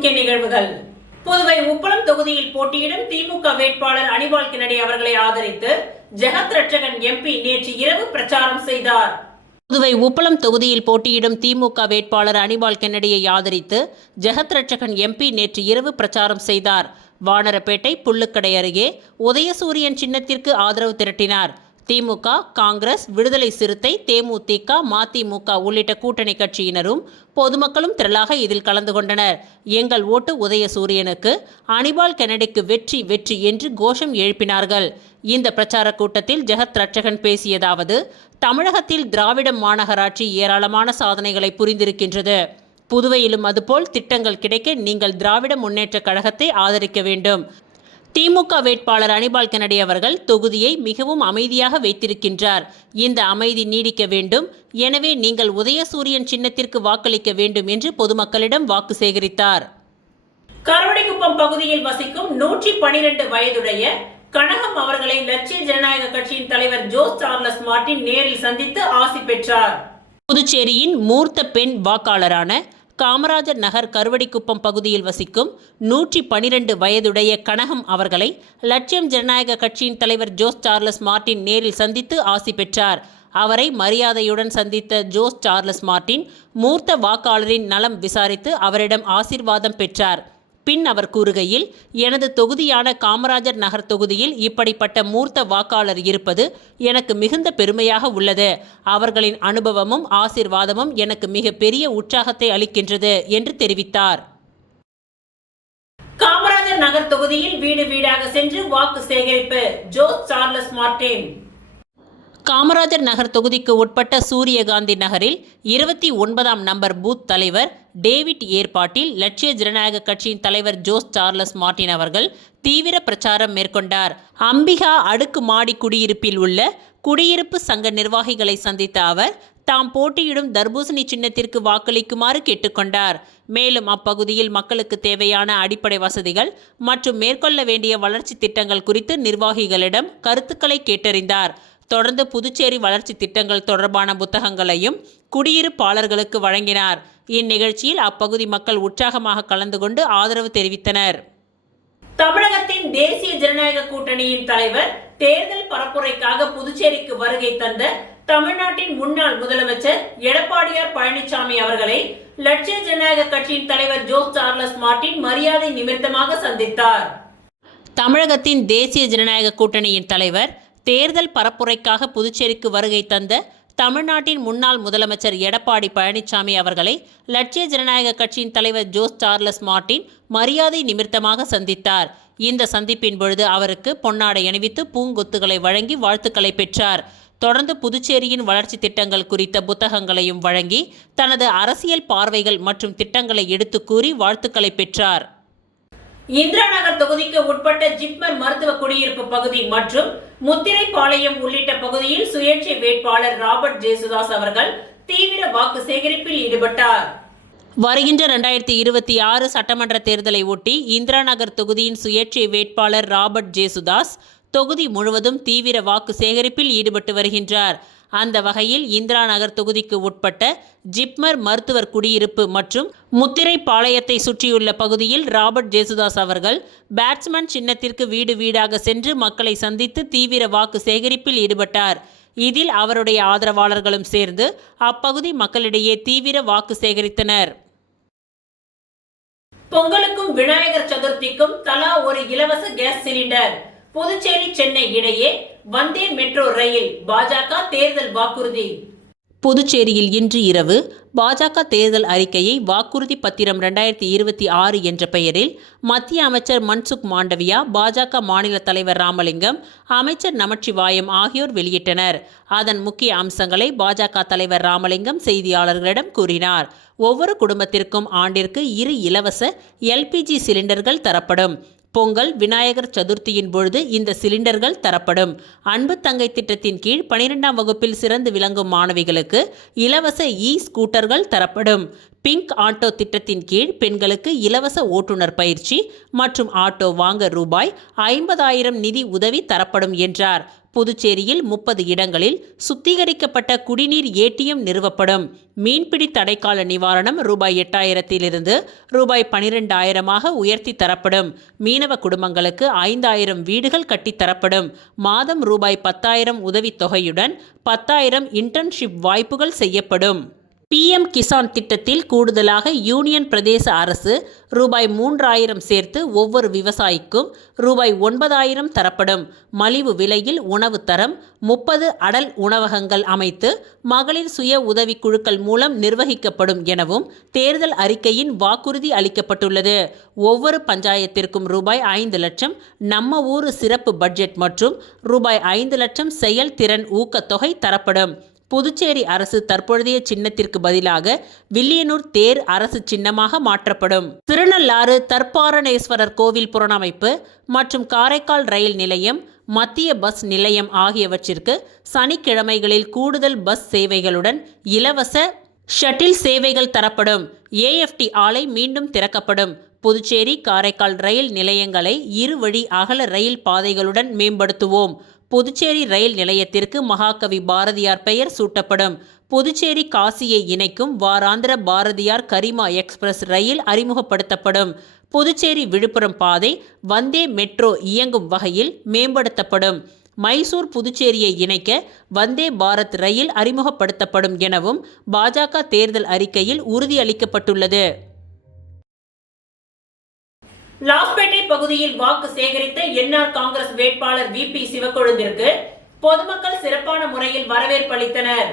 முக்கிய நிகழ்வுகள். புதுவை உப்பளம் தொகுதியில் போட்டியிடும் திமுக வேட்பாளர் அனிபால் கென்னடி அவர்களை ஆதரித்து ஜெகத் ரட்சகன் எம்பி நேற்று இரவு பிரச்சாரம் செய்தார். புதுவை உப்பளம் தொகுதியில் போட்டியிடும் திமுக வேட்பாளர் அனிபால் கென்னடியை ஆதரித்து ஜெகத் ரட்சகன் எம்பி நேற்று இரவு பிரச்சாரம் செய்தார். வானரப்பேட்டை புல்லுக்கடை அருகே உதயசூரியன் சின்னத்திற்கு ஆதரவு திரட்டினார். திமுக, காங்கிரஸ், விடுதலை சிறுத்தை, தேமுதிக, மதிமுக உள்ளிட்ட கூட்டணி கட்சியினரும் பொதுமக்களும் திரளாக இதில் கலந்து கொண்டனர். எங்கள் ஓட்டு உதயசூரியனுக்கு, அனிபால் கென்னடிக்கு வெற்றி வெற்றி என்று கோஷம் எழுப்பினார்கள். இந்த பிரச்சார கூட்டத்தில் ஜெகத் ரட்சகன் பேசியதாவது: தமிழகத்தில் திராவிடம் மாநகராட்சி ஏராளமான சாதனைகளை புரிந்திருக்கின்றது. புதுவையிலும் அதுபோல் திட்டங்கள் கிடைக்க நீங்கள் திராவிட முன்னேற்ற கழகத்தை ஆதரிக்க வேண்டும். திமுக வேட்பாளர் அனிபால் கென்னடி அவர்கள் தொகுதியை மிகவும் அமைதியாக வைத்திருக்கின்றார். இந்த அமைதி நீடிக்க வேண்டும். எனவே நீங்கள் உதயசூரியன் சின்னத்திற்கு வாக்களிக்க வேண்டும் என்று பொதுமக்களிடம் வாக்கு சேகரித்தார். கருவடிக்குப்பம் பகுதியில் வசிக்கும் 112 வயதுடைய கனகம் அவர்களை லட்சிய ஜனநாயக கட்சியின் தலைவர் ஜோஸ் சார்லஸ் மார்டின் நேரில் சந்தித்து ஆசி பெற்றார். புதுச்சேரியின் மூர்த்த பெண் வாக்காளரான காமராஜர் நகர் கருவடிக்குப்பம் பகுதியில் வசிக்கும் 112 வயதுடைய கனகம் அவர்களை லட்சியம் ஜனநாயக கட்சியின் தலைவர் ஜோஸ் சார்லஸ் மார்டின் நேரில் சந்தித்து ஆசி பெற்றார். அவரை மரியாதையுடன் சந்தித்த ஜோஸ் சார்லஸ் மார்டின் மூர்த்த வாக்காளரின் நலம் விசாரித்து அவரிடம் ஆசீர்வாதம் பெற்றார். பின் அவர் கூறுகையில், எனது தொகுதியான காமராஜர் நகர் தொகுதியில் இப்படிப்பட்ட மூர்த்த வாக்காளர் இருப்பது எனக்கு மிகுந்த பெருமையாக உள்ளது. அவர்களின் அனுபவமும் ஆசீர்வாதமும் எனக்கு மிக பெரிய உற்சாகத்தை அளிக்கின்றது என்று தெரிவித்தார். காமராஜர் நகர் தொகுதியில் வீடு வீடாக சென்று வாக்கு சேகரிப்பு Jose Charles Martin. Kamarajar Nagar தொகுதிக்கு உட்பட்ட சூரியகாந்தி நகரில் 29ஆம் நம்பர் பூத் தலைவர் டேவிட் ஏற்பாட்டில் லட்சிய ஜனநாயக கட்சியின் தலைவர் ஜோஸ் சார்லஸ் மார்டின் அவர்கள் தீவிர பிரச்சாரம் மேற்கொண்டார். அம்பிகா அடுக்குமாடி குடியிருப்பில் உள்ள குடியிருப்பு சங்க நிர்வாகிகளை சந்தித்த அவர் தாம் போட்டியிடும் தர்பூசணி சின்னத்திற்கு வாக்களிக்குமாறு கேட்டுக்கொண்டார். மேலும் அப்பகுதியில் மக்களுக்கு தேவையான அடிப்படை வசதிகள் மற்றும் மேற்கொள்ள வேண்டிய வளர்ச்சி திட்டங்கள் குறித்து நிர்வாகிகளிடம் கருத்துக்களை கேட்டறிந்தார். தொடர்ந்து புதுச்சேரி வளர்ச்சி திட்டங்கள் தொடர்பான புத்தகங்களையும் குடியிருப்பாளர்களுக்கு வழங்கினார். இந்நிகழ்ச்சியில் அப்பகுதி மக்கள் உற்சாகமாக கலந்து கொண்டு ஆதரவு தெரிவித்தனர். தமிழகத்தின் தேசிய ஜனநாயக கூட்டணியின் தலைவர் தேர்தல் பரப்புரைக்காக புதுச்சேரிக்கு வருகை தந்த தமிழ்நாட்டின் முன்னாள் முதலமைச்சர் எடப்பாடியார் பழனிசாமி அவர்களை லட்சிய ஜனநாயக கட்சியின் தலைவர் ஜோஸ் சார்லஸ் மார்டின் மரியாதை நிமித்தமாக சந்தித்தார். தமிழகத்தின் தேசிய ஜனநாயக கூட்டணியின் தலைவர் தேர்தல் பரப்புரைக்காக புதுச்சேரிக்கு வருகை தந்த தமிழ்நாட்டின் முன்னாள் முதலமைச்சர் எடப்பாடி பழனிசாமி அவர்களை லட்சிய ஜனநாயக கட்சியின் தலைவர் ஜோஸ் சார்லஸ் மார்டின் மரியாதை நிமித்தமாக சந்தித்தார். இந்த சந்திப்பின் பொழுது அவருக்கு பொன்னாடை அணிவித்து பூங்கொத்துகளை வழங்கி வாழ்த்துக்களை பெற்றார். தொடர்ந்து புதுச்சேரியின் வளர்ச்சி திட்டங்கள் குறித்த புத்தகங்களையும் வழங்கி தனது அரசியல் பார்வைகள் மற்றும் திட்டங்களை எடுத்து கூறி வாழ்த்துக்களை பெற்றார். இந்திரா நகர் தொகுதிக்கு உட்பட்ட ஜிப்மர் மருத்துவ குடியிருப்பு பகுதி மற்றும் முத்திரைப்பாளையம் உள்ளிட்ட பகுதியில் சுயேட்சை வேட்பாளர் ராபர்ட் ஜேசுதாஸ் அவர்கள் தீவிர வாக்கு சேகரிப்பில் ஈடுபட்டார். வருகின்ற 2026 சட்டமன்ற தேர்தலை ஒட்டி இந்திரா நகர் தொகுதியின் சுயேட்சை வேட்பாளர் ராபர்ட் ஜேசுதாஸ் தொகுதி முழுவதும் தீவிர வாக்கு சேகரிப்பில் ஈடுபட்டு வருகின்றார். அந்த வகையில் இந்திரா நகர் தொகுதிக்கு உட்பட்ட ஜிப்மர் மருத்துவர் குடியிருப்பு மற்றும் முத்திரைப்பாளையத்தை சுற்றியுள்ள பகுதியில் ராபர்ட் ஜேசுதாஸ் அவர்கள் பேட்ஸ்மேன் சின்னத்திற்கு வீடு வீடாக சென்று மக்களை சந்தித்து தீவிர வாக்கு சேகரிப்பில் ஈடுபட்டார். இதில் அவருடைய ஆதரவாளர்களும் சேர்ந்து அப்பகுதி மக்களிடையே தீவிர வாக்கு சேகரித்தனர். பொங்கலுக்கும் விநாயகர் சதுர்த்திக்கும் தலா ஒரு இலவச கேஸ் சிலிண்டர். புதுச்சேரி சென்னை இடையே வந்தே மெட்ரோ ரயில் பாஜக தேர்தல் வாக்குறுதி. புதுச்சேரியில் இன்று இரவு பாஜக தேர்தல் அறிக்கையை வாக்குறுதி பத்திரம் 2026 என்ற பெயரில் மத்திய அமைச்சர் மன்சுக் மாண்டவியா, பாஜக மாநில தலைவர் ராமலிங்கம், அமைச்சர் நமச்சிவாயம் ஆகியோர் வெளியிட்டனர். அதன் முக்கிய அம்சங்களை பாஜக தலைவர் ராமலிங்கம் செய்தியாளர்களிடம் கூறினார். ஒவ்வொரு குடும்பத்திற்கும் ஆண்டிற்கு 2 இலவச LPG சிலிண்டர்கள் தரப்படும். பொங்கல், விநாயகர் சதுர்த்தியின் பொழுது இந்த சிலிண்டர்கள் தரப்படும். அன்பு தங்கை திட்டத்தின் கீழ் 12ஆம் வகுப்பில் சிறந்து விளங்கும் மாணவிகளுக்கு இலவச ஸ்கூட்டர்கள் தரப்படும். பிங்க் ஆட்டோ திட்டத்தின் கீழ் பெண்களுக்கு இலவச ஓட்டுநர் பயிற்சி மற்றும் ஆட்டோ வாங்க ரூபாய் 50,000 நிதி உதவி தரப்படும் என்றார். புதுச்சேரியில் 30 இடங்களில் சுத்திகரிக்கப்பட்ட குடிநீர் ஏடிஎம் நிறுவப்படும். மீன்பிடி தடைக்கால நிவாரணம் ரூபாய் 8,000 ரூபாய் 12,000 உயர்த்தி தரப்படும். மீனவ குடும்பங்களுக்கு 5,000 வீடுகள் கட்டித்தரப்படும். மாதம் ரூபாய் 10,000 உதவித்தொகையுடன் 10,000 இன்டர்ன்ஷிப் வாய்ப்புகள் செய்யப்படும். PM கிசான் திட்டத்தில் கூடுதலாக யூனியன் பிரதேச அரசு ரூபாய் 3,000 சேர்த்து ஒவ்வொரு விவசாயிக்கும் ரூபாய் 9,000 தரப்படும். மலிவு விலையில் உணவு தரம் 30 அடல் உணவகங்கள் அமைத்து மகளிர் சுய உதவிக்குழுக்கள் மூலம் நிர்வகிக்கப்படும் எனவும் தேர்தல் அறிக்கையின் வாக்குறுதி அளிக்கப்பட்டுள்ளது. ஒவ்வொரு பஞ்சாயத்திற்கும் ரூபாய் 5 லட்சம் நம்ம ஊரு சிறப்பு பட்ஜெட் மற்றும் ரூபாய் 5 லட்சம் செயல்திறன் ஊக்கத்தொகை தரப்படும். புதுச்சேரி அரசு தற்பொழுதைய சின்னத்திற்கு பதிலாக வில்லியனூர் தேர் அரசு சின்னமாக மாற்றப்படும். திருநள்ளாறு தற்பாரணேஸ்வரர் கோவில் புனரமைப்பு மற்றும் காரைக்கால் ரயில் நிலையம், மத்திய பஸ் நிலையம் ஆகியவற்றிற்கு சனிக்கிழமைகளில் கூடுதல் பஸ் சேவைகளுடன் இலவச ஷட்டில் சேவைகள் தரப்படும். AFT ஆலை மீண்டும் திறக்கப்படும். புதுச்சேரி காரைக்கால் ரயில் நிலையங்களை இருவழி அகல ரயில் பாதைகளுடன் மேம்படுத்துவோம். புதுச்சேரி ரயில் நிலையத்திற்கு மகாகவி பாரதியார் பெயர் சூட்டப்படும். புதுச்சேரி காசியை இணைக்கும் வாராந்திர பாரதியார் கரிமா எக்ஸ்பிரஸ் ரயில் அறிமுகப்படுத்தப்படும். புதுச்சேரி விழுப்புரம் பாதை வந்தே மெட்ரோ இயங்கும் வகையில் மேம்படுத்தப்படும். மைசூர் புதுச்சேரியை இணைக்க வந்தே பாரத் ரயில் அறிமுகப்படுத்தப்படும் எனவும் பாஜக தேர்தல் அறிக்கையில் உறுதியளிக்கப்பட்டுள்ளது. லாஸ்பேட்டை பகுதியில் வாக்கு சேகரித்த என்ஆர் காங்கிரஸ் வேட்பாளர் VP சிவக்கொழுந்திற்கு பொதுமக்கள் சிறப்பான முறையில் வரவேற்பளித்தனர்.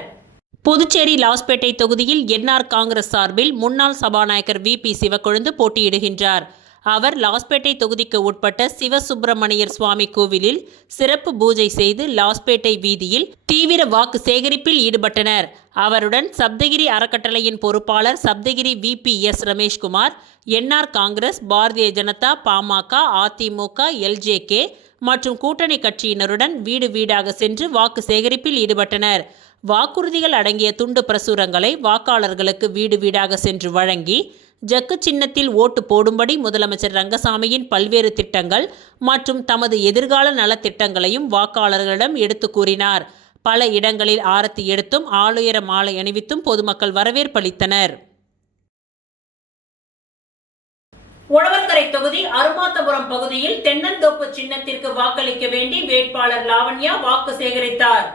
புதுச்சேரி லாஸ்பேட்டை தொகுதியில் என்ஆர் காங்கிரஸ் சார்பில் முன்னாள் சபாநாயகர் VP சிவக்கொழுந்து போட்டியிடுகின்றார். அவர் லாஸ்பேட்டை தொகுதிக்கு உட்பட்ட சிவசுப்பிரமணியர் சுவாமி கோவிலில் சிறப்பு பூஜை செய்து லாஸ்பேட்டை வீதியில் தீவிர வாக்கு சேகரிப்பில் ஈடுபட்டனர். அவருடன் சப்தகிரி அறக்கட்டளையின் பொறுப்பாளர் சப்தகிரி VPS ரமேஷ்குமார், என்ஆர் காங்கிரஸ், பாரதிய ஜனதா, பாமக, அதிமுக, LJK மற்றும் கூட்டணி கட்சியினருடன் வீடு வீடாக சென்று வாக்கு சேகரிப்பில் ஈடுபட்டனர். வாக்குறுதிகள் அடங்கிய துண்டு பிரசுரங்களை வாக்காளர்களுக்கு வீடு வீடாக சென்று வழங்கி ஜக்கு சின்னத்தில் ஓட்டு போடும்படி முதலமைச்சர் ரங்கசாமியின் பல்வேறு திட்டங்கள் மற்றும் தமது எதிர்கால நலத்திட்டங்களையும் வாக்காளர்களிடம் எடுத்து கூறினார். பல இடங்களில் ஆரத்தி எடுத்தும் ஆளுயர மாலை அணிவித்தும் பொதுமக்கள் வரவேற்பளித்தனர். உழவர்கரை தொகுதி அருமாத்தபுரம் பகுதியில் தென்னந்தோப்பு சின்னத்திற்கு வாக்களிக்க வேண்டி வேட்பாளர் லாவண்யா வாக்கு சேகரித்தார்.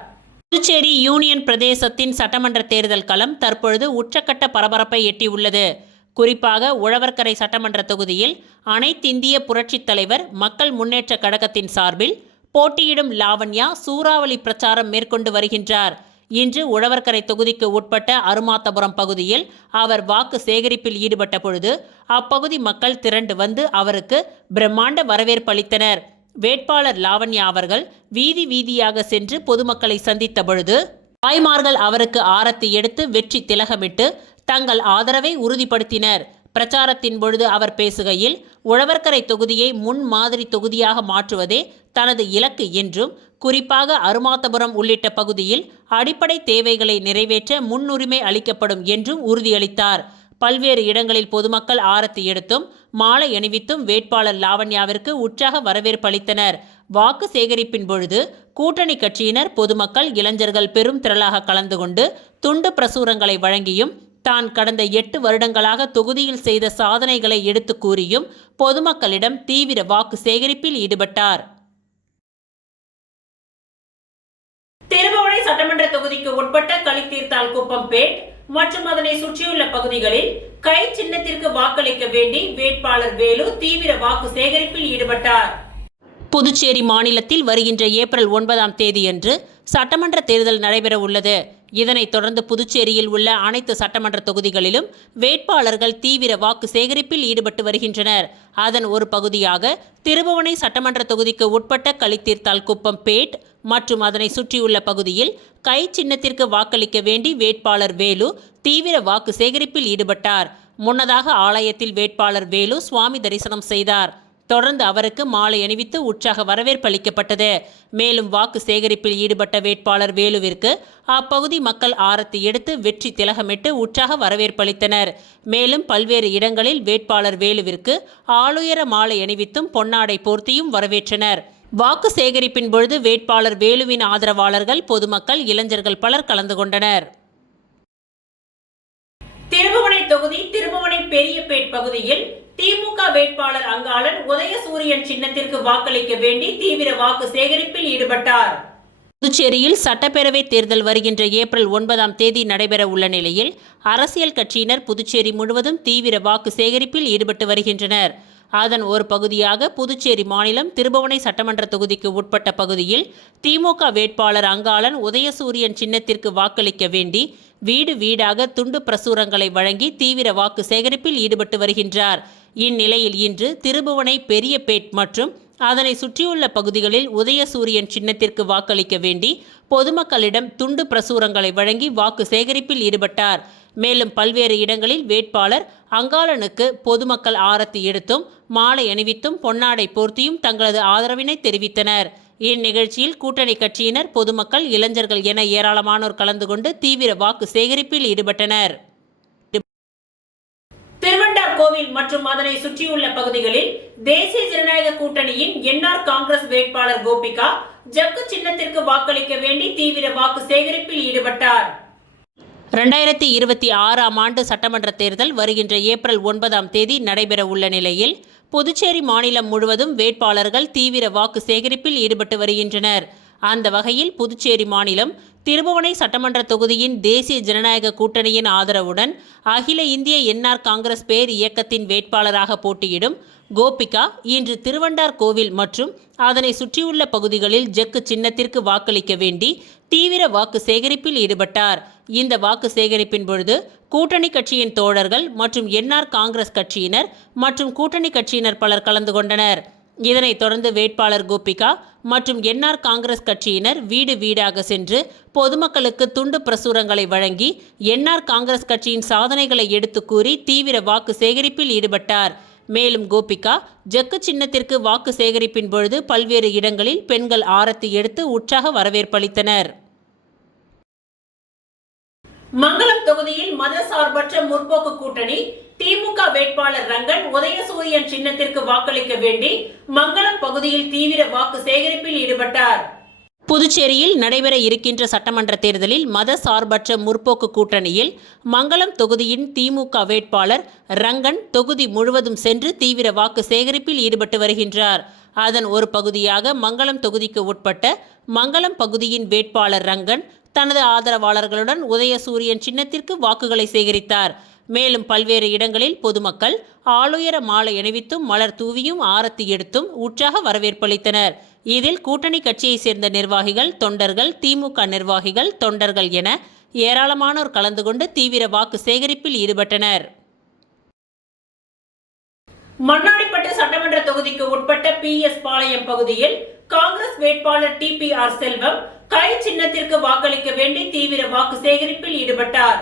புதுச்சேரி யூனியன் பிரதேசத்தின் சட்டமன்ற தேர்தல் களம் தற்பொழுது உச்சக்கட்ட பரபரப்பை எட்டியுள்ளது. குறிப்பாக உழவர்கரை சட்டமன்ற தொகுதியில் அனைத்திந்திய புரட்சித் தலைவர் மக்கள் முன்னேற்ற கழகத்தின் சார்பில் போட்டியிடும் லாவண்யா சூறாவளி பிரச்சாரம் மேற்கொண்டு வருகின்றார். இன்று உழவர்கரை தொகுதிக்கு உட்பட்ட அருமாத்தபுரம் பகுதியில் அவர் வாக்கு சேகரிப்பில் ஈடுபட்ட பொழுது அப்பகுதி மக்கள் திரண்டு வந்து அவருக்கு பிரம்மாண்ட வரவேற்பு அளித்தனர். வேட்பாளர் லாவண்யா அவர்கள் வீதி வீதியாக சென்று பொதுமக்களை சந்தித்த பொழுது தாய்மார்கள் அவருக்கு ஆரத்தி எடுத்து வெற்றி திலகமிட்டு தங்கள் ஆதரவை உறுதிப்படுத்தினர். பிரச்சாரத்தின் பொழுது அவர் பேசுகையில் உழவர்கரை தொகுதியை முன்மாதிரி தொகுதியாக மாற்றுவதே தனது இலக்கு என்றும், குறிப்பாக அருமாத்தபுரம் உள்ளிட்ட பகுதியில் அடிப்படை தேவைகளை நிறைவேற்ற முன்னுரிமை அளிக்கப்படும் என்றும் உறுதியளித்தார். பல்வேறு இடங்களில் பொதுமக்கள் ஆரத்தி எடுத்தும் மாலை அணிவித்தும் வேட்பாளர் லாவண்யாவிற்கு உற்சாக வரவேற்பு அளித்தனர். வாக்கு சேகரிப்பின் பொழுது கூட்டணி கட்சியினர், பொதுமக்கள், இளைஞர்கள் பெரும் திரளாக கலந்து கொண்டு துண்டு பிரசுரங்களை வழங்கியும் தான் கடந்த 8 வருடங்களாக தொகுதியில் செய்த சாதனைகளை எடுத்து கூறியும் பொதுமக்களிடம் தீவிர வாக்கு சேகரிப்பில் ஈடுபட்டார். திருபுவனை சட்டமன்ற தொகுதிக்கு உட்பட்ட களித்தீர்த்தால் குப்பம்பேட் மற்றும் அதனை சுற்றியுள்ள பகுதிகளில் கை சின்னத்திற்கு வாக்களிக்க வேண்டி வேட்பாளர் வேலு தீவிர வாக்கு சேகரிப்பில் ஈடுபட்டார். புதுச்சேரி மாநிலத்தில் வருகின்ற ஏப்ரல் 9ஆம் தேதியன்று சட்டமன்ற தேர்தல் நடைபெற உள்ளது. இதனைத் தொடர்ந்து புதுச்சேரியில் உள்ள அனைத்து சட்டமன்ற தொகுதிகளிலும் வேட்பாளர்கள் தீவிர வாக்கு சேகரிப்பில் ஈடுபட்டு வருகின்றனர். அதன் ஒரு பகுதியாக திருபுவனை சட்டமன்ற தொகுதிக்கு உட்பட்ட களித்தீர்த்தால் குப்பம்பேட் மற்றும் அதனை சுற்றியுள்ள பகுதியில் கை சின்னத்திற்கு வாக்களிக்க வேண்டி வேட்பாளர் வேலு தீவிர வாக்கு சேகரிப்பில் ஈடுபட்டார். முன்னதாக ஆலயத்தில் வேட்பாளர் வேலு சுவாமி தரிசனம் செய்தார். தொடர்ந்து அவருக்கு மாலை அணிவித்து உற்சாக வரவேற்பு அளிக்கப்பட்டது. மேலும் வாக்கு சேகரிப்பில் ஈடுபட்ட வேட்பாளர் வேலுவிற்கு அப்பகுதி மக்கள் ஆரத்தி எடுத்து வெற்றி திலகமிட்டு உற்சாக வரவேற்பு அளித்தனர். மேலும் பல்வேறு இடங்களில் வேட்பாளர் வேலுவிற்கு ஆளுயர மாலை அணிவித்தும் பொன்னாடை போர்த்தியும் வரவேற்றனர். வாக்கு சேகரிப்பின் பொழுது வேட்பாளர் வேலுவின் ஆதரவாளர்கள், பொதுமக்கள், இளைஞர்கள் பலர் கலந்து கொண்டனர். திருபுவனை தொகுதி திருபுவனை பெரியபேட் பகுதியில் திமுக வேட்பாளர் அங்காளன் உதயசூரியன் சின்னத்திற்கு வாக்களிக்க வேண்டி தீவிர வாக்கு சேகரிப்பில் ஈடுபட்டார். புதுச்சேரியில் சட்டப்பேரவை தேர்தல் வருகின்ற ஏப்ரல் 9ஆம் தேதி நடைபெற உள்ள நிலையில் அரசியல் கட்சியினர் புதுச்சேரி முழுவதும் தீவிர வாக்கு சேகரிப்பில் ஈடுபட்டு வருகின்றனர். அதன் ஒரு பகுதியாக புதுச்சேரி மாநிலம் திருபுவனை சட்டமன்ற தொகுதிக்கு உட்பட்ட பகுதியில் திமுக வேட்பாளர் அங்காளன் உதயசூரியன் சின்னத்திற்கு வாக்களிக்க வேண்டி வீடு வீடாக துண்டு பிரசுரங்களை வழங்கி தீவிர வாக்கு சேகரிப்பில் ஈடுபட்டு வருகின்றார். இந்நிலையில் இன்று திருபுவனை பெரியபேட் மற்றும் அதனை சுற்றியுள்ள பகுதிகளில் உதயசூரியன் சின்னத்திற்கு வாக்களிக்க வேண்டி பொதுமக்களிடம் துண்டு பிரசுரங்களை வழங்கி வாக்கு சேகரிப்பில் ஈடுபட்டார். மேலும் பல்வேறு இடங்களில் வேட்பாளர் அங்காளனுக்கு பொதுமக்கள் ஆரத்தி எடுத்தும் மாலை அணிவித்தும் பொன்னாடை போர்த்தியும் தங்களது ஆதரவினை தெரிவித்தனர். இந்நிகழ்ச்சியில் கூட்டணி கட்சியினர், பொதுமக்கள், இளைஞர்கள் என ஏராளமானோர் கலந்து கொண்டு தீவிர வாக்கு சேகரிப்பில் ஈடுபட்டனர். திருவண்டார் கோவில் மற்றும் அதனை சுற்றியுள்ள பகுதிகளில் தேசிய ஜனநாயக கூட்டணியின் என்ஆர் காங்கிரஸ் வேட்பாளர் கோபிகா ஜக்கு சின்னத்திற்கு வாக்களிக்க வேண்டி தீவிர வாக்கு சேகரிப்பில் ஈடுபட்டார். 2026ஆம் ஆண்டு சட்டமன்ற தேர்தல் வருகின்ற ஏப்ரல் 9ஆம் தேதி நடைபெற உள்ள நிலையில் புதுச்சேரி மாநிலம் முழுவதும் வேட்பாளர்கள் தீவிர வாக்கு சேகரிப்பில் ஈடுபட்டு வருகின்றனர். அந்த வகையில் புதுச்சேரி மாநிலம் திருபுவனை சட்டமன்ற தொகுதியின் தேசிய ஜனநாயக கூட்டணியின் ஆதரவுடன் அகில இந்திய என்ஆர் காங்கிரஸ் பேர் இயக்கத்தின் வேட்பாளராக போட்டியிடும் கோபிகா இன்று திருவண்டார் கோவில் மற்றும் அதனை சுற்றியுள்ள பகுதிகளில் ஜக்கு சின்னத்திற்கு வாக்களிக்க வேண்டி தீவிர வாக்கு சேகரிப்பில் ஈடுபட்டார். இந்த வாக்கு சேகரிப்பின் பொழுது கூட்டணி கட்சியின் தோழர்கள் மற்றும் என்ஆர் காங்கிரஸ் கட்சியினர் மற்றும் கூட்டணி கட்சியினர் பலர் கலந்து கொண்டனர். இதனைத் தொடர்ந்து வேட்பாளர் கோபிகா மற்றும் என்ஆர் காங்கிரஸ் கட்சியினர் வீடு வீடாக சென்று பொதுமக்களுக்கு துண்டு பிரசுரங்களை வழங்கி என்ஆர் காங்கிரஸ் கட்சியின் சாதனைகளை எடுத்து கூறி தீவிர வாக்கு சேகரிப்பில் ஈடுபட்டார். மேலும் கோபிகா ஜக்கு சின்னத்திற்கு வாக்கு சேகரிப்பின் பொழுது பல்வேறு இடங்களில் பெண்கள் ஆரத்தி எடுத்து உற்சாக வரவேற்பளித்தனர். மங்களம் தொகுதியில் மதசார்பற்ற முற்போக்கு கூட்டணி திமுக வேட்பாளர் ரங்கன் உதயசூரியன் சின்னத்திற்கு வாக்களிக்க வேண்டி மங்களம் பகுதியில் தீவிர வாக்கு சேகரிப்பில் ஈடுபட்டார். புதுச்சேரியில் நடைபெற இருக்கின்ற சட்டமன்ற தேர்தலில் மதசார்பற்ற முற்போக்கு கூட்டணியில் மங்களம் தொகுதியின் திமுக வேட்பாளர் ரங்கன் தொகுதி முழுவதும் சென்று தீவிர வாக்கு சேகரிப்பில் ஈடுபட்டு வருகின்றார். அதன் ஒரு பகுதியாக மங்களம் தொகுதிக்கு உட்பட்ட மங்களம் பகுதியின் வேட்பாளர் ரங்கன் தனது ஆதரவாளர்களுடன் உதயசூரியன் சின்னத்திற்கு வாக்குகளை சேகரித்தார். மேலும் பல்வேறு இடங்களில் பொதுமக்கள் ஆளுயர மாலை அணிவித்தும் மலர் தூவியும் ஆரத்தி எடுத்தும் உற்சாக வரவேற்பளித்தனர். இதில் கூட்டணி கட்சியைச் சேர்ந்த நிர்வாகிகள், தொண்டர்கள், திமுக நிர்வாகிகள், தொண்டர்கள் என ஏராளமானோர் கலந்து கொண்டு தீவிர வாக்கு சேகரிப்பில் ஈடுபட்டனர். மண்ணாடிப்பட்டு சட்டமன்ற தொகுதிக்கு உட்பட்ட PS பாளையம் பகுதியில் காங்கிரஸ் வேட்பாளர் TPR செல்வம் கை சின்னத்திற்கு வாக்களிக்க வேண்டி தீவிர வாக்கு சேகரிப்பில் ஈடுபட்டார்.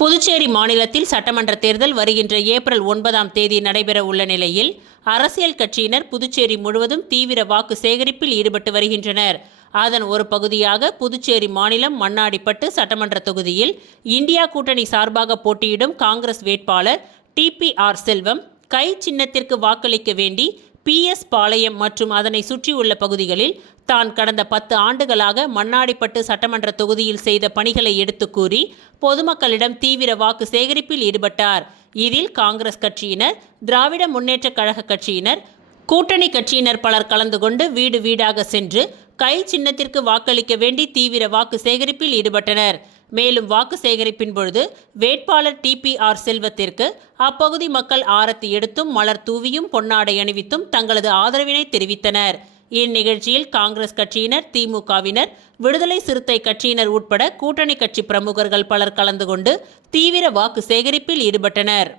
புதுச்சேரி மாநிலத்தில் சட்டமன்ற தேர்தல் வருகின்ற ஏப்ரல் 9ஆம் தேதி நடைபெற உள்ள நிலையில் அரசியல் கட்சியினர் புதுச்சேரி முழுவதும் தீவிர வாக்கு சேகரிப்பில் ஈடுபட்டு வருகின்றனர். அதன் ஒரு பகுதியாக புதுச்சேரி மாநிலம் மண்ணாடிப்பட்டு சட்டமன்ற தொகுதியில் இந்தியா கூட்டணி சார்பாக போட்டியிடும் காங்கிரஸ் வேட்பாளர் TPR செல்வம் கை சின்னத்திற்கு வாக்களிக்க வேண்டி PS பாளையம் மற்றும் அதனை சுற்றியுள்ள பகுதிகளில் தான் கடந்த 10 ஆண்டுகளாக மண்ணாடிப்பட்டு சட்டமன்ற தொகுதியில் செய்த பணிகளை எடுத்து கூறி பொதுமக்களிடம் தீவிர வாக்கு சேகரிப்பில் ஈடுபட்டார். இதில் காங்கிரஸ் கட்சியினர், திராவிட முன்னேற்ற கழக கட்சியினர், கூட்டணி கட்சியினர் பலர் கலந்து கொண்டு வீடு வீடாக சென்று கை சின்னத்திற்கு வாக்களிக்க வேண்டி தீவிர வாக்கு சேகரிப்பில் ஈடுபட்டனர். மேலும் வாக்கு சேகரிப்பின் பொழுது வேட்பாளர் TPR செல்வத்திற்கு அப்பகுதி மக்கள் ஆரத்தி எடுத்தும் மலர் தூவியும் பொன்னாடை அணிவித்தும் தங்களது ஆதரவினை தெரிவித்தனர். இந்நிகழ்ச்சியில் காங்கிரஸ் கட்சியினர், திமுகவினர், விடுதலை சிறுத்தை கட்சியினர் உட்பட கூட்டணி கட்சி பிரமுகர்கள் பலர் கலந்து கொண்டு தீவிர வாக்கு சேகரிப்பில் ஈடுபட்டனர்.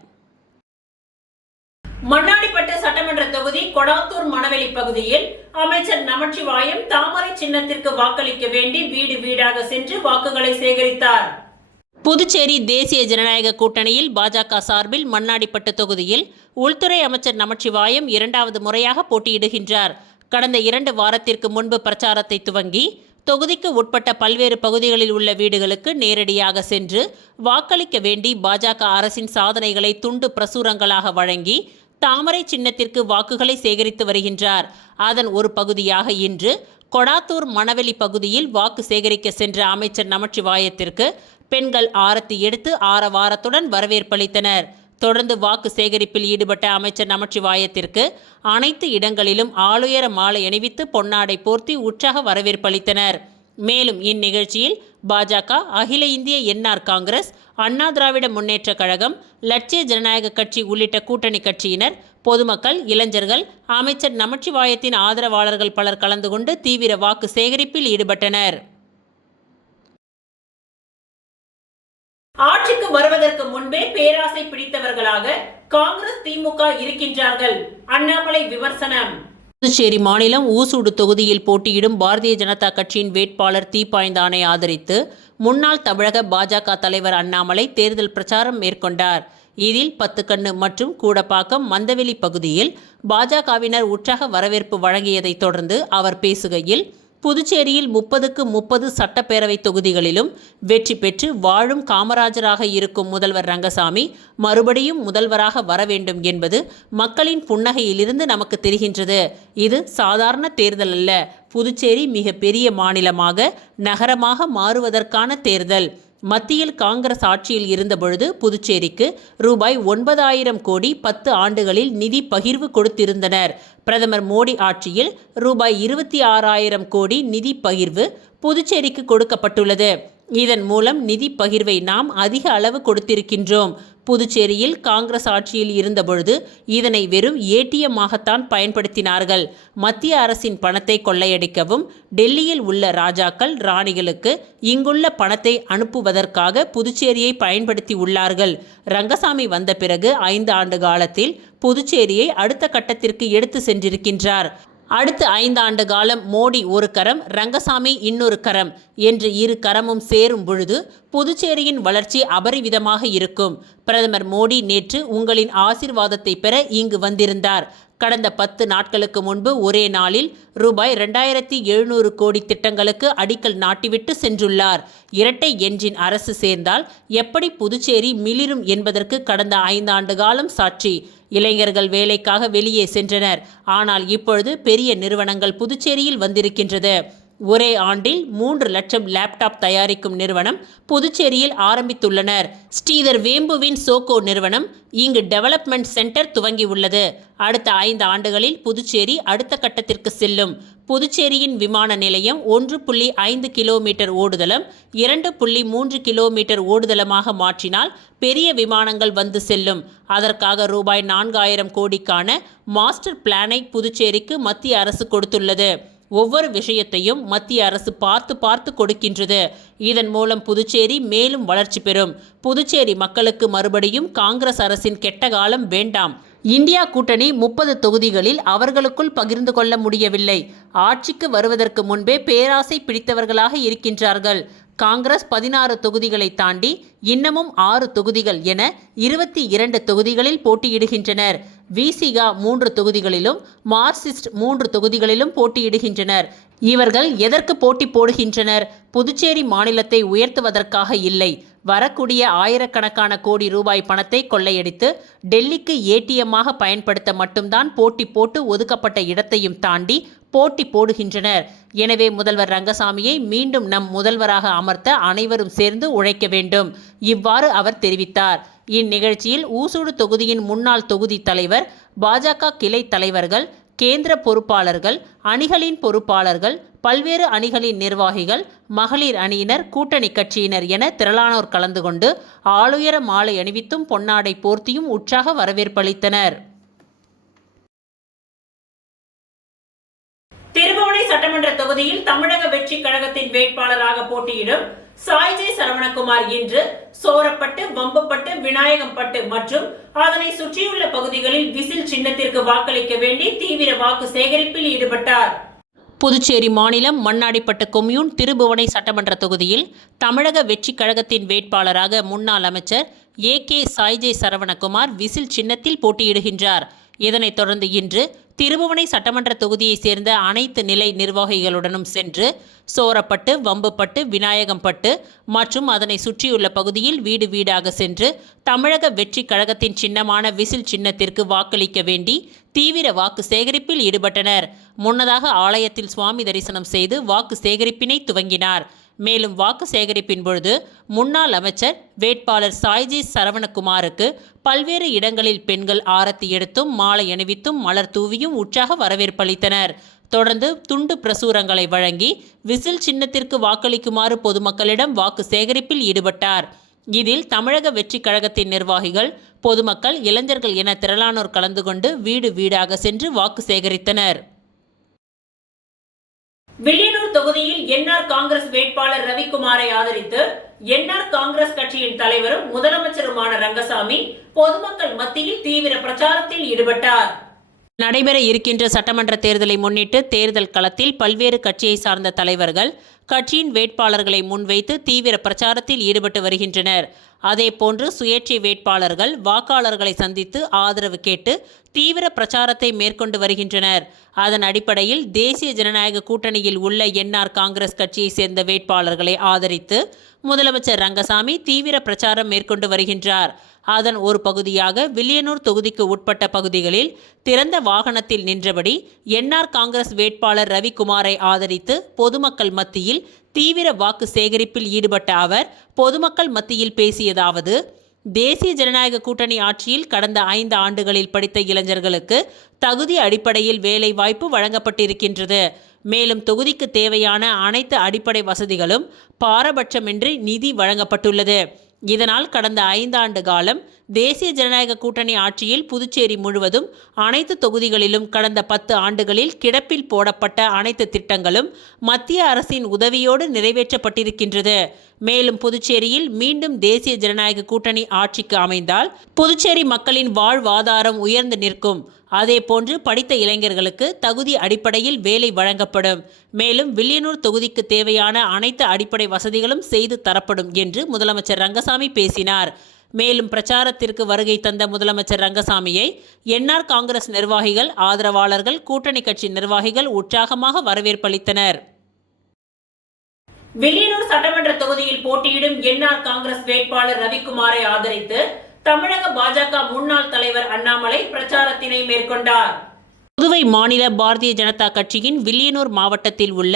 மண்ணாடிப்பட்டு சட்டமன்ற தொகுதி கொடாத்தூர் மணவெளி பகுதியில் அமைச்சர் நமச்சிவாயம் தாமரை சின்னத்திற்கு வாக்களிக்க வேண்டி வீடு வீடாக சென்று வாக்குகளை சேகரித்தார். புதுச்சேரி தேசிய ஜனநாயக கூட்டணியில் பாஜக சார்பில் மண்ணாடிப்பட்டு தொகுதியில் உள்துறை அமைச்சர் நமச்சிவாயம் 2வது முறையாக போட்டியிடுகின்றார். கடந்த 2 வாரத்திற்கு முன்பு பிரச்சாரத்தை துவங்கி தொகுதிக்கு உட்பட்ட பல்வேறு பகுதிகளில் உள்ள வீடுகளுக்கு நேரடியாக சென்று வாக்களிக்க வேண்டி பாஜக அரசின் சாதனைகளை துண்டு பிரசுரங்களாக வழங்கி தாமரை சின்னத்திற்கு வாக்குகளை சேகரித்து வருகின்றார். அதன் ஒரு பகுதியாக இன்று கொடாத்தூர் மணவெளி பகுதியில் வாக்கு சேகரிக்க சென்ற அமைச்சர் நமச்சிவாயத்திற்கு பெண்கள் ஆரத்தி எடுத்து ஆரவாரத்துடன் வரவேற்பளித்தனர். தொடர்ந்து வாக்கு சேகரிப்பில் ஈடுபட்ட அமைச்சர் நமச்சிவாயத்திற்கு அனைத்து இடங்களிலும் ஆளுயர மாலை அணிவித்து பொன்னாடை போர்த்தி உற்சாக வரவேற்பளித்தனர். மேலும் இந்நிகழ்ச்சியில் பாஜக, அகில இந்திய என்ஆர் காங்கிரஸ், அண்ணா திராவிட முன்னேற்ற கழகம், லட்சிய ஜனநாயக கட்சி உள்ளிட்ட கூட்டணி கட்சியினர், பொதுமக்கள், இளைஞர்கள், அமைச்சர் நமச்சிவாயத்தின் ஆதரவாளர்கள் பலர் கலந்து கொண்டு தீவிர வாக்கு சேகரிப்பில் ஈடுபட்டனர். ஆட்சிக்கு வருவதற்கு முன்பே பேராசை பிடித்தவர்களாக காங்கிரஸ், திமுக இருக்கின்றார்கள். அண்ணாமலை விமர்சனம். புதுச்சேரி மாநிலம் ஊசூடு தொகுதியில் போட்டியிடும் பாரதிய ஜனதா கட்சியின் வேட்பாளர் தீப்பாய்ந்தானை ஆதரித்து முன்னாள் தமிழக பாஜக தலைவர் அண்ணாமலை தேர்தல் பிரச்சாரம் மேற்கொண்டார். இதில் பத்துக்கண்ணு மற்றும் கூடப்பாக்கம், மந்தவெளி பகுதியில் பாஜகவினர் உற்சாக வரவேற்பு வழங்கியதை தொடர்ந்து அவர் பேசுகையில், புதுச்சேரியில் 30க்கு 30 சட்டப்பேரவை தொகுதிகளிலும் வெற்றி பெற்று வாழும் காமராஜராக இருக்கும் முதல்வர் ரங்கசாமி மறுபடியும் முதல்வராக வர வேண்டும் என்பது மக்களின் புன்னகையிலிருந்து நமக்கு தெரிகின்றது. இது சாதாரண தேர்தல் அல்ல. புதுச்சேரி மிக பெரிய மாநிலமாக, நகரமாக மாறுவதற்கான தேர்தல். மத்தியில் காங்கிரஸ் ஆட்சியில் இருந்தபொழுது புதுச்சேரிக்கு ரூபாய் 9,000 கோடி 10 ஆண்டுகளில் நிதி பகிர்வு கொடுத்திருந்தனர். பிரதமர் மோடி ஆட்சியில் ரூபாய் 26,000 கோடி நிதி பகிர்வு புதுச்சேரிக்கு கொடுக்கப்பட்டுள்ளது. இதன் மூலம் நிதி பகிர்வை நாம் அதிக அளவு கொடுத்திருக்கின்றோம். புதுச்சேரியில் காங்கிரஸ் ஆட்சியில் இருந்தபொழுது இதனை வெறும் ஏடிஎம்மாகத்தான் பயன்படுத்தினார்கள். மத்திய அரசின் பணத்தை கொள்ளையடிக்கவும் டெல்லியில் உள்ள ராஜாக்கள், ராணிகளுக்கு இங்குள்ள பணத்தை அனுப்புவதற்காக புதுச்சேரியை பயன்படுத்தி உள்ளார்கள். ரங்கசாமி வந்த பிறகு 5 ஆண்டு காலத்தில் புதுச்சேரியை அடுத்த கட்டத்திற்கு எடுத்து சென்றிருக்கின்றார். அடுத்த 5 ஆண்டு காலம் மோடி ஒரு கரம், ரங்கசாமி இன்னொரு கரம் என்று 2 கரமும் சேரும் பொழுது புதுச்சேரியின் வளர்ச்சி அபரிவிதமாக இருக்கும். பிரதமர் மோடி நேற்று உங்களின் ஆசீர்வாதத்தை பெற இங்கு வந்திருந்தார். கடந்த 10 நாட்களுக்கு முன்பு ஒரே நாளில் ரூபாய் 2,700 கோடி திட்டங்களுக்கு அடிக்கல் நாட்டிவிட்டு சென்றுள்ளார். இரட்டை என்ஜின் அரசு சேர்ந்தால் எப்படி புதுச்சேரி மிளிரும் என்பதற்கு கடந்த 5 ஆண்டு காலம் சாட்சி. இளைஞர்கள் வேலைக்காக வெளியே சென்றனர். ஆனால் இப்பொழுது பெரிய நிறுவனங்கள் புதுச்சேரியில் வந்திருக்கின்றது. ஒரே ஆண்டில் 3 லட்சம் லேப்டாப் தயாரிக்கும் நிறுவனம் புதுச்சேரியில் ஆரம்பித்துள்ளனர். ஸ்ரீதர் வேம்புவின் சோகோ நிறுவனம் இங்கு டெவலப்மெண்ட் சென்டர் துவங்கியுள்ளது. அடுத்த 5 ஆண்டுகளில் புதுச்சேரி அடுத்த கட்டத்திற்கு செல்லும். புதுச்சேரியின் விமான நிலையம் 1.5 கிலோமீட்டர் ஓடுதளம் 2.3 கிலோமீட்டர் ஓடுதளமாக மாற்றினால் பெரிய விமானங்கள் வந்து செல்லும். அதற்காக ரூபாய் 4,000 கோடிக்கான மாஸ்டர் பிளானை புதுச்சேரிக்கு மத்திய அரசு கொடுத்துள்ளது. ஒவ்வொரு விஷயத்தையும் மத்திய அரசு பார்த்து கொடுக்கின்றது. இதன் மூலம் புதுச்சேரி மேலும் வளர்ச்சி பெறும். புதுச்சேரி மக்களுக்கு மறுபடியும் காங்கிரஸ் அரசின் கெட்ட காலம் வேண்டாம். இந்தியா கூட்டணி 30 தொகுதிகளில் அவர்களுக்குள் பகிர்ந்து கொள்ள முடியவில்லை. ஆட்சிக்கு வருவதற்கு முன்பே பேராசை பிடித்தவர்களாக இருக்கின்றார்கள். காங்கிரஸ் 16 தொகுதிகளை தாண்டி இன்னமும் 6 தொகுதிகள் என 22 தொகுதிகளில் போட்டியிடுகின்றனர். விசிகா 3 தொகுதிகளிலும், மார்க்சிஸ்ட் 3 தொகுதிகளிலும் போட்டியிடுகின்றனர். இவர்கள் எதற்கு போட்டி போடுகின்றனர்? புதுச்சேரி மாநிலத்தை உயர்த்துவதற்காக இல்லை. வரக்கூடிய ஆயிரக்கணக்கான கோடி ரூபாய் பணத்தை கொள்ளையடித்து டெல்லிக்கு ஏடிஎம்மாக பயன்படுத்த மட்டும்தான் போட்டி போட்டு ஒதுக்கப்பட்ட இடத்தையும் தாண்டி போட்டி போடுகின்றனர். எனவே முதல்வர் ரங்கசாமியை மீண்டும் நம் முதல்வராக அமர்த்த அனைவரும் சேர்ந்து உழைக்க வேண்டும். இவ்வாறு அவர் தெரிவித்தார். இந்நிகழ்ச்சியில் ஊசூடு தொகுதியின் முன்னாள் தொகுதி தலைவர், பாஜக கிளை தலைவர்கள், கேந்திர பொறுப்பாளர்கள், அணிகளின் பொறுப்பாளர்கள், பல்வேறு அணிகளின் நிர்வாகிகள், மகளிர் அணியினர், கூட்டணி கட்சியினர் என திரளானோர் கலந்து கொண்டு ஆளுயர மாலை அணிவித்தும் பொன்னாடை போர்த்தியும் உற்சாக வரவேற்பளித்தனர். திருபுவனை சட்டமன்ற தொகுதியில் தமிழக வெற்றி கழகத்தின் வேட்பாளராக போட்டியிடும் சாய்ஜே சரவணகுமார் இன்று சோரப்பட்டு, வம்பப்பட்டு, விநாயகம்பட்டு மற்றும் அதனை சுற்றியுள்ள பகுதிகளில் விசில் சின்னத்திற்கு வாக்களிக்க வேண்டி தீவிர வாக்கு சேகரிப்பில் ஈடுபட்டார். புதுச்சேரி மாநிலம் மண்ணாடிப்பட்டு கொம்யூன் திருபுவனை சட்டமன்ற தொகுதியில் தமிழக வெற்றி கழகத்தின் வேட்பாளராக முன்னாள் அமைச்சர் ஏ.கே. சாய்ஜே சரவணகுமார் விசில் சின்னத்தில் போட்டியிடுகின்றார். இதனைத் தொடர்ந்து இன்று திருபுவனை சட்டமன்ற தொகுதியைச் சேர்ந்த அனைத்து நிலை நிர்வாகிகளுடனும் சென்று சோரப்பட்டு, வம்புப்பட்டு, விநாயகம்பட்டு மற்றும் அதனை சுற்றியுள்ள பகுதியில் வீடு வீடாக சென்று தமிழக வெற்றி கழகத்தின் சின்னமான விசில் சின்னத்திற்கு வாக்களிக்க வேண்டி தீவிர வாக்கு சேகரிப்பில் ஈடுபட்டனர். முன்னதாக ஆலயத்தில் சுவாமி தரிசனம் செய்து வாக்கு சேகரிப்பினை துவங்கினார். மேலும் வாக்கு சேகரிப்பின் பொழுது முன்னாள் அமைச்சர் வேட்பாளர் சாய்ஜி சரவணகுமாருக்கு பல்வேறு இடங்களில் பெண்கள் ஆரத்தி எடுத்தும் மாலை அணிவித்தும் மலர் தூவியும் உற்சாக வரவேற்பளித்தனர். தொடர்ந்து துண்டு பிரசுரங்களை வழங்கி விசில் சின்னத்திற்கு வாக்களிக்குமாறு பொதுமக்களிடம் வாக்கு சேகரிப்பில் ஈடுபட்டார். இதில் தமிழக வெற்றி கழகத்தின் நிர்வாகிகள், பொதுமக்கள், இளைஞர்கள் என திரளானோர் கலந்து கொண்டு வீடு வீடாக சென்று வாக்கு சேகரித்தனர். வில்லியனூர் தொகுதியில் என்ஆர் காங்கிரஸ் வேட்பாளர் ரவிக்குமாரை ஆதரித்து என்ஆர் காங்கிரஸ் கட்சியின் தலைவரும் முதலமைச்சருமான ரங்கசாமி பொதுமக்கள் மத்தியில் தீவிர பிரச்சாரத்தில் ஈடுபட்டார். நடைபெற இருக்கின்ற சட்டமன்ற தேர்தலை முன்னிட்டு தேர்தல் களத்தில் பல்வேறு கட்சியை சார்ந்த தலைவர்கள் கட்சியின் வேட்பாளர்களை முன்வைத்து தீவிர பிரச்சாரத்தில் ஈடுபட்டு வருகின்றனர். அதேபோன்று சுயேட்சை வேட்பாளர்கள் வாக்காளர்களை சந்தித்து ஆதரவு கேட்டு தீவிர பிரச்சாரத்தை மேற்கொண்டு வருகின்றனர். அதன் அடிப்படையில் தேசிய ஜனநாயக கூட்டணியில் உள்ள என்ஆர் காங்கிரஸ் கட்சியை சேர்ந்த வேட்பாளர்களை ஆதரித்து முதலமைச்சர் ரங்கசாமி தீவிர பிரச்சாரம் மேற்கொண்டு வருகின்றார். அதன் ஒரு பகுதியாக வில்லியனூர் தொகுதிக்கு உட்பட்ட பகுதிகளில் திறந்த வாகனத்தில் நின்றபடி என்ஆர் காங்கிரஸ் வேட்பாளர் ரவிக்குமாரை ஆதரித்து பொதுமக்கள் மத்தியில் தீவிர வாக்கு சேகரிப்பில் ஈடுபட்ட அவர் பொதுமக்கள் மத்தியில் பேசியதாவது: தேசிய ஜனநாயக கூட்டணி ஆட்சியில் கடந்த 5 ஆண்டுகளில் படித்த இளைஞர்களுக்கு தகுதி அடிப்படையில் வேலை வாய்ப்பு வழங்கப்பட்டிருக்கின்றது. மேலும் தொகுதிக்கு தேவையான அனைத்து அடிப்படை வசதிகளும் பாரபட்சமின்றி நிதி வழங்கப்பட்டுள்ளது. இதனால் கடந்த 5 ஆண்டு காலம் தேசிய ஜனநாயக கூட்டணி ஆட்சியில் புதுச்சேரி முழுவதும் அனைத்து தொகுதிகளிலும் கடந்த 10 ஆண்டுகளில் கிடப்பில் போடப்பட்ட அனைத்து திட்டங்களும் மத்திய அரசின் உதவியோடு நிறைவேற்றப்பட்டிருக்கின்றது. மேலும் புதுச்சேரியில் மீண்டும் தேசிய ஜனநாயக கூட்டணி ஆட்சிக்கு அமைந்தால் புதுச்சேரி மக்களின் வாழ்வாதாரம் உயர்ந்து நிற்கும். அதேபோன்று படித்த இளைஞர்களுக்கு தகுதி அடிப்படையில் வேலை வழங்கப்படும். மேலும் வில்லியனூர் தொகுதிக்கு தேவையான அனைத்து அடிப்படை வசதிகளும் செய்து தரப்படும் என்று முதலமைச்சர் ரங்கசாமி பேசினார். மேலும் பிரச்சாரத்திற்கு வருகை தந்த முதலமைச்சர் ரங்கசாமியை என்ஆர் காங்கிரஸ் நிர்வாகிகள், ஆதரவாளர்கள், கூட்டணி கட்சி நிர்வாகிகள் உற்சாகமாக வரவேற்பளித்தனர். வில்லியனூர் சட்டமன்ற தொகுதியில் போட்டியிடும் என்ஆர் காங்கிரஸ் வேட்பாளர் ரவிக்குமாரை ஆதரித்து தமிழக பாஜக முன்னாள் தலைவர் அண்ணாமலை பிரச்சாரத்தினை மேற்கொண்டார். புதுவை மாநில பாரதிய ஜனதா கட்சியின் வில்லியனூர் மாவட்டத்தில் உள்ள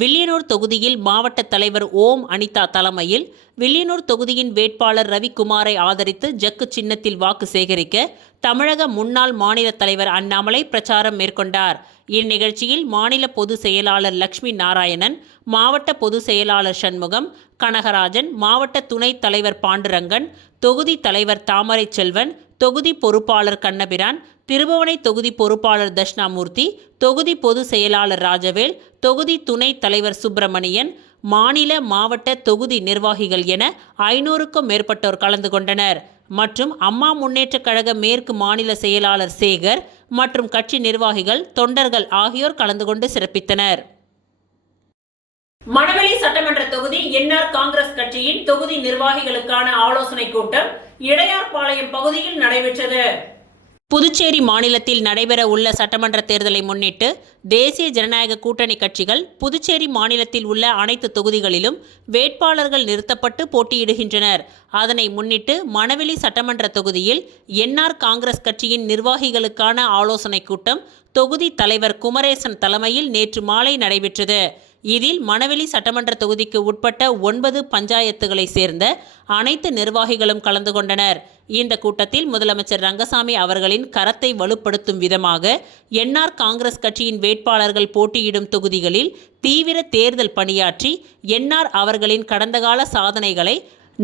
வில்லியனூர் தொகுதியில் மாவட்ட தலைவர் ஓம் அனிதா தலைமையில் வில்லியனூர் தொகுதியின் வேட்பாளர் ரவிக்குமாரை ஆதரித்து ஜக்கு சின்னத்தில் வாக்கு சேகரிக்க தமிழக முன்னாள் மாநில தலைவர் அண்ணாமலை பிரச்சாரம் மேற்கொண்டார். இந்நிகழ்ச்சியில் மாநில பொதுச் செயலாளர் லட்சுமி நாராயணன், மாவட்ட பொதுச் செயலாளர் சண்முகம், கனகராஜன், மாவட்ட துணைத் தலைவர் பாண்டுரங்கன், தொகுதி தலைவர் தாமரை செல்வன், தொகுதி பொறுப்பாளர் கண்ணபிரான், திருபுவனை தொகுதி பொறுப்பாளர் தட்சிணாமூர்த்தி, தொகுதி பொதுச் செயலாளர் ராஜவேல், தொகுதி துணைத் தலைவர் சுப்பிரமணியன், மாநில மாவட்ட தொகுதி நிர்வாகிகள் என 500க்கும் மேற்பட்டோர் கலந்து கொண்டனர். மற்றும் அம்மா முன்னேற்றக் கழக மேற்கு மாநில செயலாளர் சேகர் மற்றும் கட்சி நிர்வாகிகள், தொண்டர்கள் ஆகியோர் கலந்து கொண்டு சிறப்பித்தனர். மணவெளி சட்டமன்ற தொகுதி என்ஆர் காங்கிரஸ் கட்சியின் தொகுதி நிர்வாகிகளுக்கான ஆலோசனை கூட்டம் இடையார்பாளையம் பகுதியில் நடைபெற்றது. புதுச்சேரி மாநிலத்தில் நடைபெற உள்ள சட்டமன்ற தேர்தலை முன்னிட்டு தேசிய ஜனநாயக கூட்டணி கட்சிகள் புதுச்சேரி மாநிலத்தில் உள்ள அனைத்து தொகுதிகளிலும் வேட்பாளர்கள் நிறுத்தப்பட்டு போட்டியிடுகின்றனர். அதனை முன்னிட்டு மணவெளி சட்டமன்ற தொகுதியில் என்ஆர் காங்கிரஸ் கட்சியின் நிர்வாகிகளுக்கான ஆலோசனை கூட்டம் தொகுதி தலைவர் குமரேசன் தலைமையில் நேற்று மாலை நடைபெற்றது. இதில் மணவெளி சட்டமன்ற தொகுதிக்கு உட்பட்ட 9 பஞ்சாயத்துகளை சேர்ந்த அனைத்து நிர்வாகிகளும் கலந்து கொண்டனர். இந்த கூட்டத்தில் முதலமைச்சர் ரங்கசாமி அவர்களின் கரத்தை வலுப்படுத்தும் விதமாக என்ஆர் காங்கிரஸ் கட்சியின் வேட்பாளர்கள் போட்டியிடும் தொகுதிகளில் தீவிர தேர்தல் பணியாற்றி என்ஆர் அவர்களின் கடந்தகால சாதனைகளை,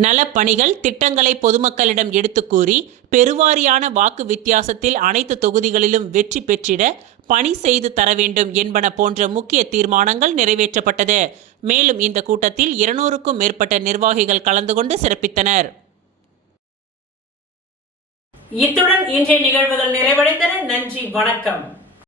நலப்பணிகள், திட்டங்களை பொதுமக்களிடம் எடுத்து கூறி பெருவாரியான வாக்கு வித்தியாசத்தில் அனைத்து தொகுதிகளிலும் வெற்றி பெற்றிட பணி செய்து தர வேண்டும் என்பன போன்ற முக்கிய தீர்மானங்கள் நிறைவேற்றப்பட்டது. மேலும் இந்த கூட்டத்தில் 200க்கும் மேற்பட்ட நிர்வாகிகள் கலந்து கொண்டு சிறப்பித்தனர். இத்துடன் இன்றைய நிகழ்வுகள் நிறைவடைந்தன. நன்றி, வணக்கம்.